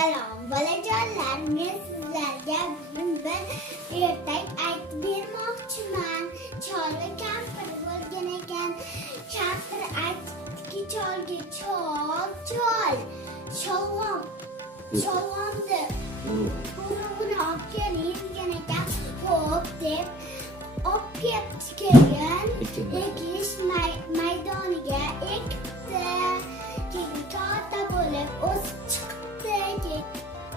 Salom bolajonlar, men sizlarga bugun bir ertak aytib bermoqchiman. Chol va kampir bo'lgan ekan. Kampir aytdiki cholga, chol, cholg'omni urug'ini olib keling degan ekan. Xo'p deb olib kelgan, ekish maydoniga ekdi. Keyin katta bo'lib o'sib chiqdi.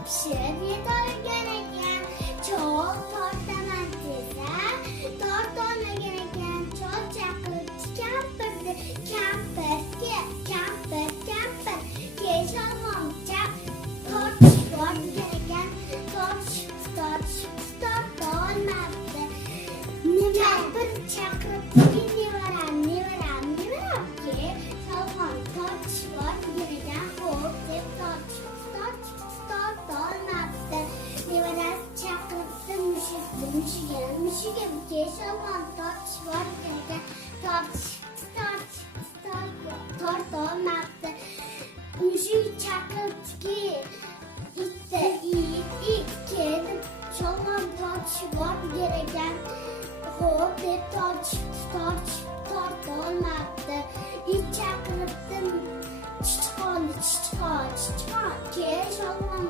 Pishirib yetolgan ekan. Chol tortaman desa tortolmagan ekan. Chol chaqiribdi kampirni. Kampir cholg'om tortishib bor degan ekan. Tortolmabdi. Kampir chaqiribdi, nevaram ke cholg'om tortishib bor degan ekan. Xo'p deb tortolmabdi. Nevarasi chaqiribdi mushugim ke cholg'om tortishib bor degan ekan. Tortolmabdi. Mushuk chaqiribdiki, it kelib cholg'om tortishib bor degan ekan. Xo'p deb tortolmabdi. It chaqiribdi chichqon ke cholg'om